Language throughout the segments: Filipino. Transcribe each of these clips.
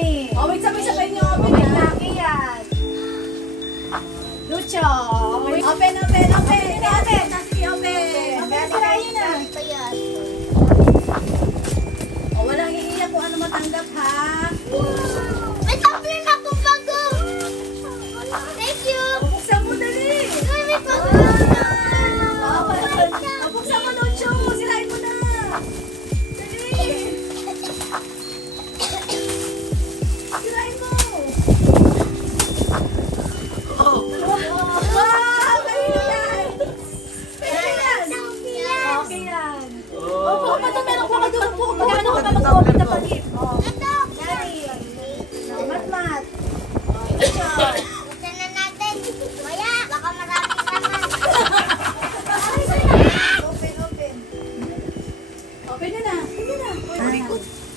Johnny. Oh, wait, sabay-sabay niyo. Open May na. laki yan. Lucho. Open, open, open. Open. Taski, open. Sirayin na. Oh, walang iiyak kung ano matanggap, ha? May tumbler na po bago. Thank you. Buksan mo, dali. Ay, may bago. Buksan mo, Lucho. Sirain mo na. Dali. Sirain mo. Wow! Kanino yan? Kanino yan? Okay yan. Opo, meron ko doon po. Magkano ka pa mag-open na pagip? Mat-mat. Buksan na natin. Maya, baka maraming naman. Open, open. Open na na. Sige na.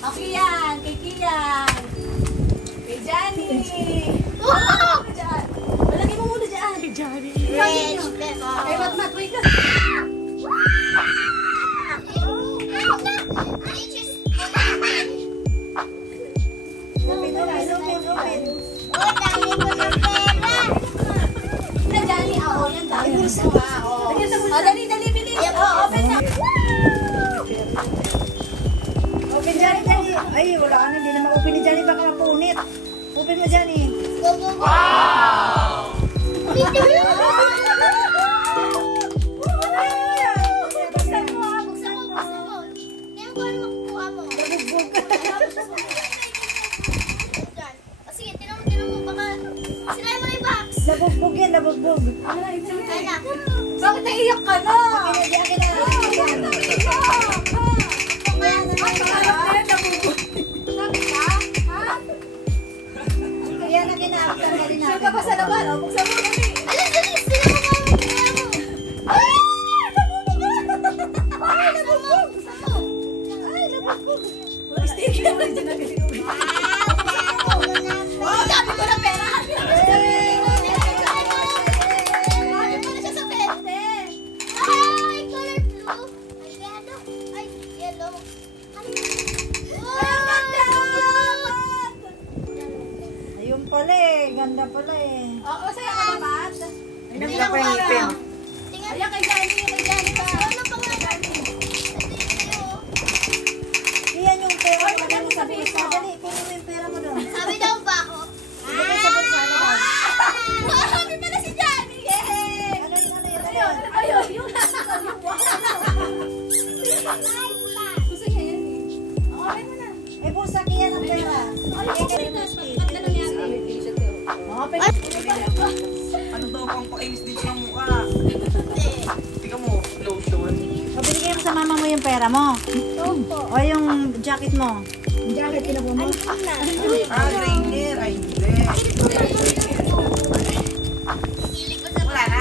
Okay yan. Kay Kian. Kay Johnny. Wow! Diyan. Malagay mo muna dyan. Kay Johnny. Rich Pepo. Kay Mat-mat. Wait ka. Open, open. Oh, dami ko ng pera. Na Johnny. Oo, yan. Dami mo sa ba. Lagyan sa bulsa. Dali, dali, bilis. Open na. Open, Johnny, Johnny. Ay, wala ka na. Hindi na ma-open ni Johnny. Baka mapunit. Open mo, Johnny. Go, go, go. Wow! Buksan mo, buksan mo. Tingnan ko ano makukuha mo. Yan. O sige, tingnan mo, baka sirain mo na yung box. Nabugbog yan, nabugbog. Ay na. Bakit naiyak ka na? Akin na. Yan na kinakita na rin Sure natin. ka pa sa laban. O, buksan mo. Dali. Alis, alis. Tingnan mo mga tingnan mo. Ay! Ay, nabugbog. Ay, nabugbog. Sticker mo rin dyan na galing. Oh, dami ko na pera. Ano na siya sa pente? Ay, color blue. Ay, yellow. Ay, yellow. Ay, ang ganda! Ayun pala eh. Ganda pala eh. Oo, sa'yo ka ba, Pat? Nagla pa yung ngipin. Tingnan Ayan, kay Johnny. Kay Johnny pa. ano pa nga natin? Ito sa'yo. Iyan yung pera Ay, mo. magkano Dali sa sabihin bulsa. mo? Dali, kunin mo yung pera mo doon. Sabi daw ba ako? Dali sa bulsa. Sabi pala si Johnny. Yay! Ano yun? Ayun, ayun. Yung nasa yung Gusto niya yan eh. Okay mo na. Eh, bulsa kiyan ang pera. Ay, okay na. Ganda nangyari. Open. Ano daw pang pakainis dito ng mukha? Tingnan mo, lotion. O, binigay mo sa mama mo yung pera mo. O, yung jacket mo. Yung jacket, kinuha mo. Ah, trainer. Ay, hindi. Wala na.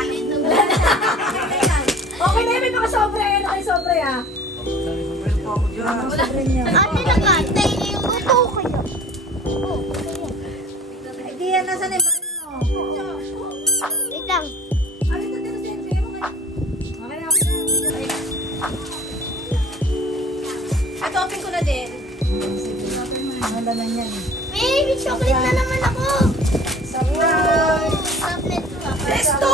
Okay na yun, may mga sobre. Ano kayo sobre ah? Meron pa ako dyan. Sabihin niya. Ate nagkantay na yung ito kaya. Ay, di yan. Nasaan yung baril mo? Wait lang. Ano ito dito sa inyo? Okay na ako na. Ito, open ko na din. Ang laman yan. May chocolate na naman ako. Surprise! Chocolate ko ah. Presto!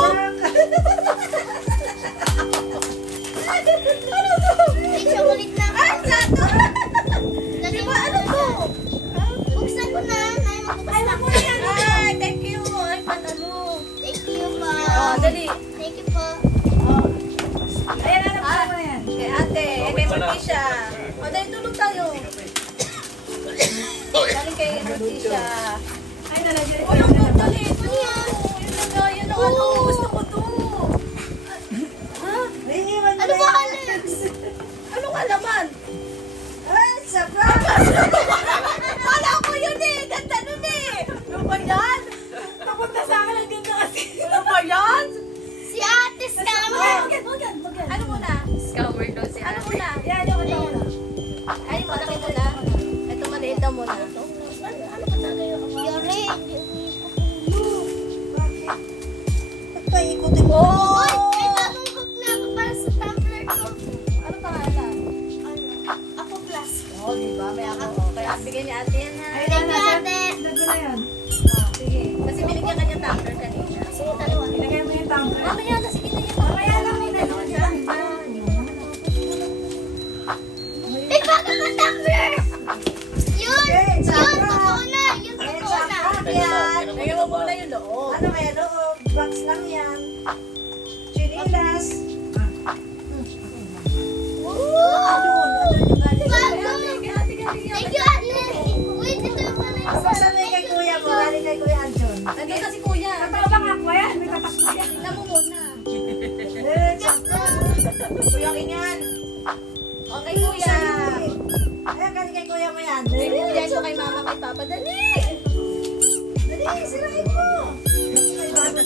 May chocolate na ako. Ay, plato! Di ba ano to? Buksan ko na. Nay, magbuksan ako. Ay, thank you. Ay, panalo. Thank you po. Oh, dali. Thank you po. Ayan na naman mo yan. Kay ate, kay Morticia. O, dali tulog tayo. Dali kay Morticia. Ay, nalagyan. O, yung dali. Ito yan. Yun ang ano. Gusto ko to. Ha? Iiwan mo Ano na ba, yan. Alex? Anong alaman? Ay, surprise! Wala ko yun eh. Ganda nun eh. Ano ba yan? Napunta sa akin ang ganda kasi. Ano ba yan? Si Ate Scammer. Ano muna? Scammer daw si Ano Ate. muna? Yan, yung ano muna. Ay, malaki muna. Ito maliit daw muna. Ano ba talaga yung Yuri? Paikutin mo. Uy, may bagong book na ako para sa tumbler ko. Ano pangalan? Ano? Ako plus. Oo, diba? May ako. Kaya bigay ni ate yan ha. Thank you, ate. Dagdo na yan. Sige. Kasi binigyan ka niya tumbler kanina. Sige, dalawa. Ilagay mo yung tumbler. Mamaya na, sige na yan. Mamaya lang may dalawa dyan. May bago ka tumbler! Yun! Okay, Yun! tsaka. Totoo na! Yun! Eh, Totoo na! tsaka yan. Lagyan mo muna yung loob. Ano kaya loob? Box lang yan. Chinilas. Ano yung galing? Bago! Sige, ate, sige. Thank you, ate! Wait, ito yung pala yung Buksan mo yung kay kuya mo. Galing kay kuya Anjon. Nandun kasi kuya. Totoo ba nga kuya? May tatakbo yan. Tignan mo muna. Eh, tsaka. Kuya Kinyan. Okay, kuya. Ayan, galing kay kuya mo yan. Bigyan ko kay mama, kay papa. Dali! Dali, sirain mo. May bago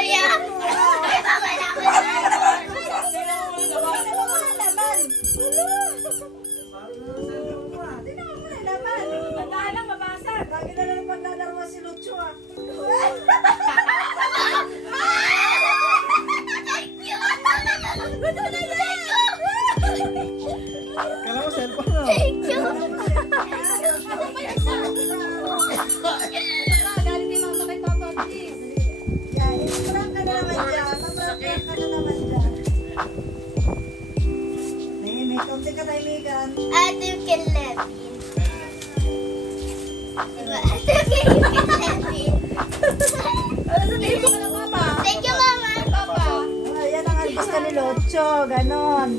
Kuya! Kala mo cellphone no? Thank you! Galing kay mama, kay papa, please. May konti ka tahimikan. Ate, you can let me. Diba? Ate, you can let me. Ano sabihin mo ka ng mama? Thank you, mama. Papa. Ayan ang albis ka ni Locho. Ganon.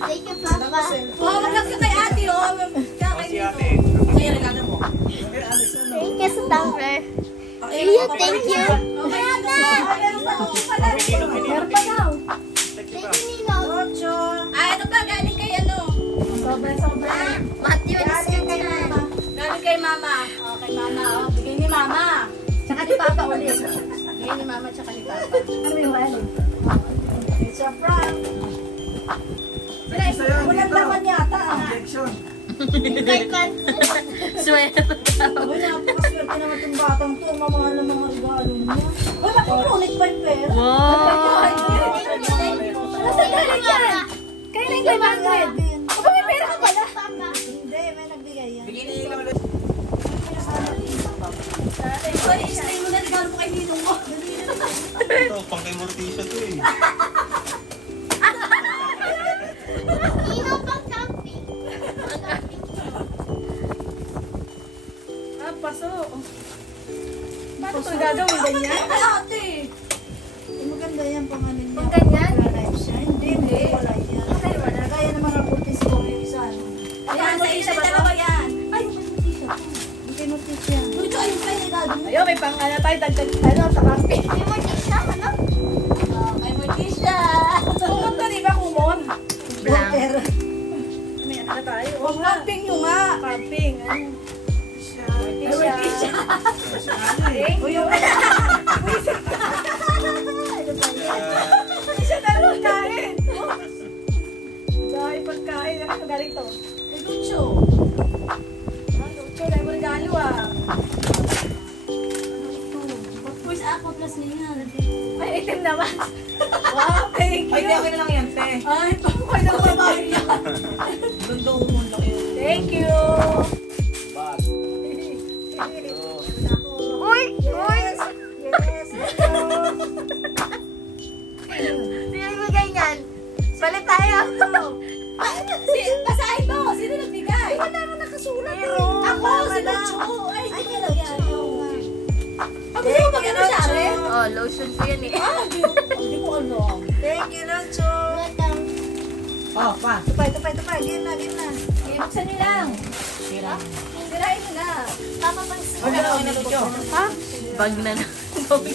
Thank you, papa. Oh, mag ka kay ate, oh. Kaya kay ate. Kaya regalo mo. Thank you sa tumbler. Iya, thank you. Okay, ate. Meron pa daw. Thank you, Nino. Locho. Ah, ano pa? Galing kay ano? Sobra. Matthew, Galing kay mama. Galing kay mama. Oh, kay mama. Oh, bigay ni mama. Tsaka ni papa ulit. Bigay ni mama tsaka ni papa. Ano yung wala? It's a prank. Walang laman yata. Injection. Kay Pat. Swerte. Uy, napakaswerte naman itong batang to. Mamahal ng mga regalo niya. Wala kong ulit pa yung pera. Nasa galing yan? Kailan kay 100? Aba, may pera ka pala. Papa. Hindi, may nagbigay yan. Bigyan ni Lolo. Ay, istay mo na regalo mo kay Ninong mo. Ito, pang kay Morticia to eh. Nino, pang camping. Ah, paso. Paano ito gagawin? Ganyan? Ay, ate. Maganda yan pang ano niya. Pang ganyan? Live siya. Hindi, wala yan. Kaya naman ang putis ko yung isa. Ayan, sa isa dalawa yan. Ay, Hindi notis yan. Lucho, ayun pa yung regalo mo. Ayun, may pang ano tayo, dagdag ano, sa kape. May Morticia, ano? Oh, kay Morticia. Kumon to, di ba kumon? Water. May ano na tayo. Huwag camping nyo nga. Camping. Ano? Ay, Morticia. Uy, yung... Hindi siya talagang kain. Dahil pagkain, ano galing to? Kay Lucho. Ah, Lucho, dahil mo regalo ah. First ako plus niya. Ay, itim naman. Wow, thank Ay, you. di okay na lang yan, te. Ay, pakuha na babae niya. Doon mo lang yun. Thank you. Bag. Uy! Yes. Yes. Sino nagbigay niyan? Balik tayo. Basahin mo, sino nagbigay? Wala ka nakasulat. Ako, si Lucho. Ay, sige lang yan. Pag gusto mo magano siya, Are? Oh, lotion ko yan eh. Ah, hindi ko alam. Thank you, Lucho. Oh, pa. Tupay. Game na. Eh, buksan niyo lang. Sira. Sirain mo na. Papapansin. Huwag na okay na Lucho. Bag na na. Uy,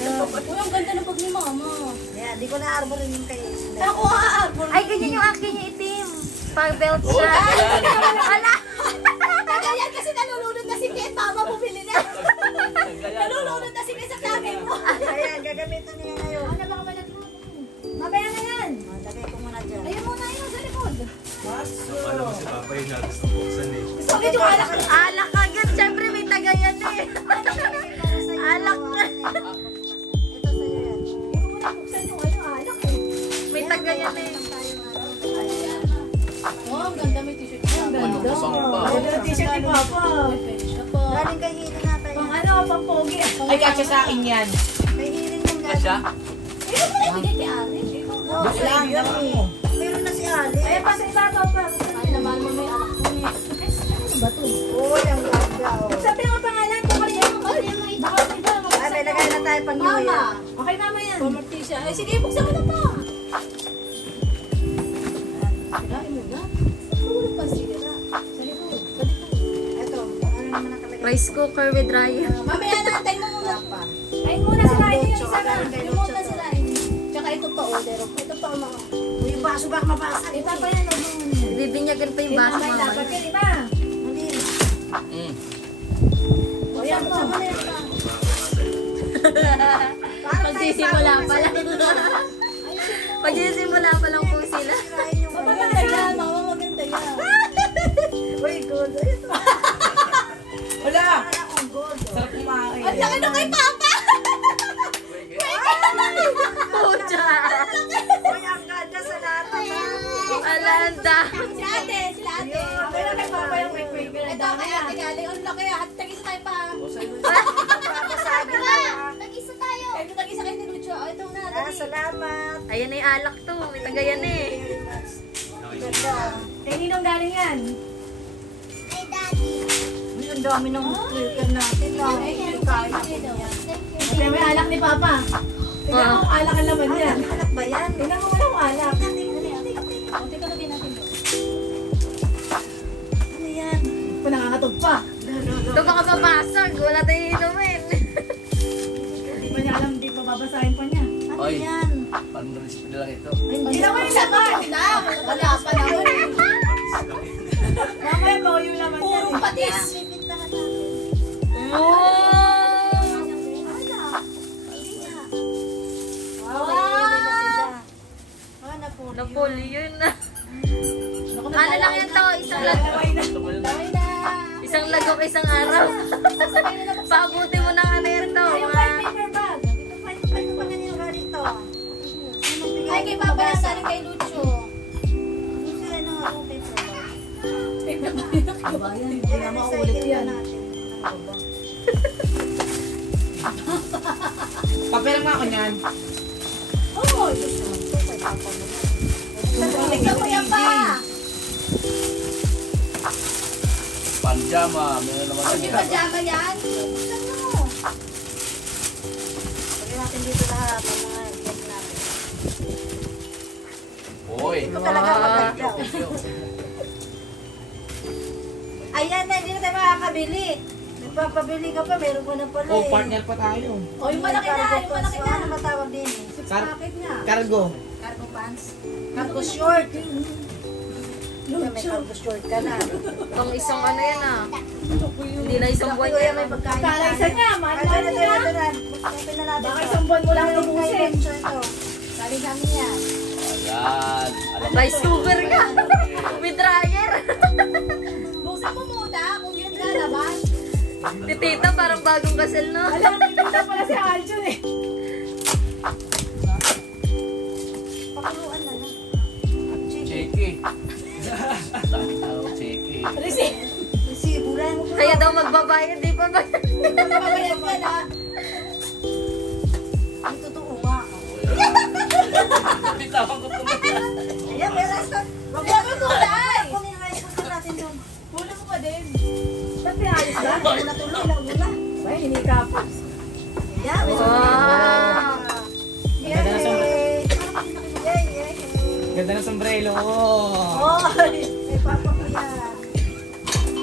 ang ganda ng pag ni Mama. Yan, di ko na-arborin yung kay Isla. Ako aarbor. Ay, ganyan yung akin yung itim. Pang belt Oh, siya. yan. Ala! Kagayan kasi nalulunod na si Kate. Mama, bumili na. Nalulunod na si Kate sa tagay mo. Ayan, gagamitin niya ngayon. Ano ba ka ba nagluto? Mamaya na yan. Lagay ko muna dyan. Ayun muna yun, sa likod. Alam mo si Papa yung nagos ng buksan eh. Bakit yung alak? Alak agad. Siyempre may tagayan eh. Alak na. Ito sa'yo yan. Hindi ko muna buksan yung alak eh. May tagayan eh. Oh, ang ganda may t-shirt niya. Ang ganda. Ang ganda t-shirt ni Papa. Pwede siya po. Galing kay Hili natin. Pang ano, pang pogi. Ay, kasya sa akin yan. Kay Hili yung galing. Kasya? Ikaw pala ibigay kay Alin. Oh, lang kami. Meron na si Ali. Ay, pa sa ibabaw pa. Ay, naman mo may alak mo eh. Ano ba to? Oo, yung ganda. Oh. Sabi mo pangalan ko kayo. Baka iba. Ay, may lagay na tayo pag New Mama. Year. Okay, mama yan. Pamartisya. Ay, sige, buksan mo na pa. Sirain mo na. Tulog pa sira. Sa likod. Sa likod. Ito, ano naman nakalagay? Rice cooker with ryan. Mamaya na, antay mo muna. Pa. Ay, muna sirain yung Lucho, isa na. galing kay Yung muna Lucho to. sirain. Tsaka ito pa, order. Ito pa, mga. Uy, yung baso baka mabasag. Ito pa yan, order mo yan. Bibinyagan pa yung baso May dapat mamaya. yan, iba. Hindi. O yan, buksan mo na yan pa. Magsisimula pa lang. Magsisimula pa lang po sila. Maganda yan, mama, maganda yan. Uy, good. Ito. Wala! Wala akong gold. Sarap kumain. Ang laki na kay Papa! Pucha. Uy, ang ganda sa lata. Alanda. Sila ate, sila ate. Pero kay Papa yung quick burger. Ito kay ate galing. Ang laki ah. Tag-isa tayo pa. Papasagin na. Nag-isa tayo. Ito tag-isa kayo ni Lucho. Oh, ito na. Dali. Salamat. Ayan na yung alak to. May tagayan eh. Very much. Ganda. Kay Ninong galing yan. Ay, Daddy. Uy, ang dami ng chicken natin. Kain. Kaya may alak ni Papa. Tingnan mo, alak ang laman yan. Anak ba yan? Tingnan mo walang alak. O, teka, lagyan natin doon. Ano yan? Pa nakakatog pa. Ito baka mabasag. Wala tayong inumin. Hindi pa niya alam, hindi pa babasahin pa niya. Ano yan? Pan-recipe na lang ito. Hindi naman yung laman. Wala pa naman. Mamaya ba yung laman yan? Puro patis. Pipintahan natin. Oh! Napoleon na. Ano lang yan to? Isang lagok, isang araw. Paabuti mo ng ano yan to. Yung white paper bag. Ay, pa ganyan yung ganito. Ay, kay Papa yan, galing kay Lucho. Ano, yung paper bag. Paper bag. Hindi na maulit yan. Papel na ako niyan. Oo, tignan mo yan pa. Panjama. Meron naman Hindi kanina. pajama yan. Buksan mo. Lagyan natin dito lahat. Ang mga egg natin. Uy. Ito talaga maganda. Ayan na, hindi na tayo makakabili. Nagpapabili ka pa, meron ko na pala Oh, eh. partner pa tayo. O, yung malaki na, yung malaki na. Ano matawag din eh? Six Car- packet na. Cargo. Cargo pants? Cargo short. May Lucho. cargo short ka na. Itong isang ano yan ah. Hindi na isang buwan Kuya, yan. may pagkain Kala isa niya, mahal Ito na, niya. ito na. Open na natin. Baka isang buwan mo lang ubusin. Galing kami yan. Ayan. Rice cooker ka. With dryer. Buksan mo muna kung yun lalabas. Si tita parang bagong kasal no. Alam, nagpunta pala si Aljun eh. Pakuluan na lang. Cheque. Cheque. Receipt. Sibulan mo. Kaya daw magbabayad, di pa ba? Mabayad ka na. Ang totoo nga. Bitawan ko po. Ayan, may rice cooker. Wag mo kulay. Kung yung rice cooker natin doon. Kulang mo pa din. Ba't pinaalis ba? Wala tuloy, laguna. Ay, hinikapos. Yeah, may Wow. Ganda na Yay! Yay, yay, Ganda ng sombrero. Oh. Oy! May papakuya.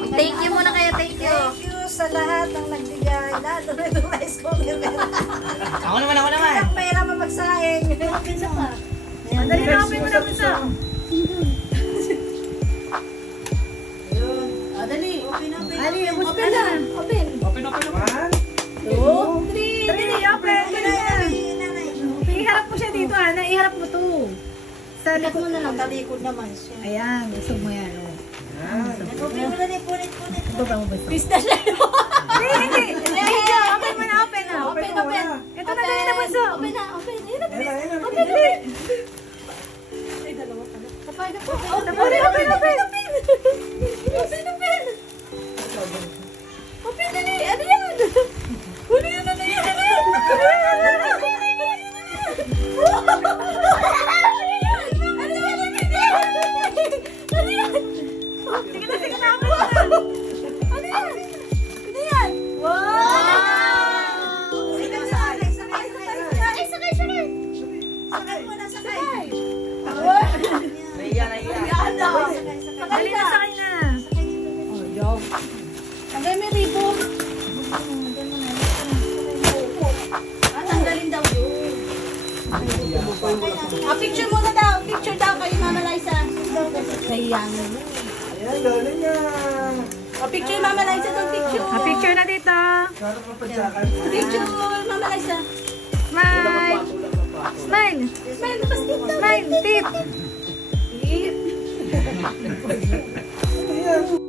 Thank you muna kayo, thank you. Thank you sa lahat ng nagbigay. Lalo na itong rice cooker. Ako naman. Kaya mahirapan magsaing. Isa pa. Dali na, open mo na isa. Dali. Open, open. Ali, open na. Open. Open naman. 2, 3. Open na yan. Iharap mo siya dito, Ana. Iharap mo to. Sa likod mo na lang. Talikod naman siya. Ayan, usog mo yan. Oh. Open mo na din, punit. Baba mo ba ito? Pista siya. Hindi. Open mo na, open na. Open. Ito na dali na bunso. Open na. Yun na, please. Ayun na. Open na. Ay, dalawa pala. Kapag na po. Open. Open, dali. Ano yan? Huli yan, ano yan? Dali na sakay na. Tagay may ribbon. Tanggalin daw yun. Picture muna daw. Picture daw kay Mama Liza. Kayang. Ayan, lolo niya. Picture Mama Liza daw. Picture. Picture na dito. Sarap mapadyakan. Picture Mama Liza. Smile. Smile. Smile, tapos dito. Smile. Tip. Ayan.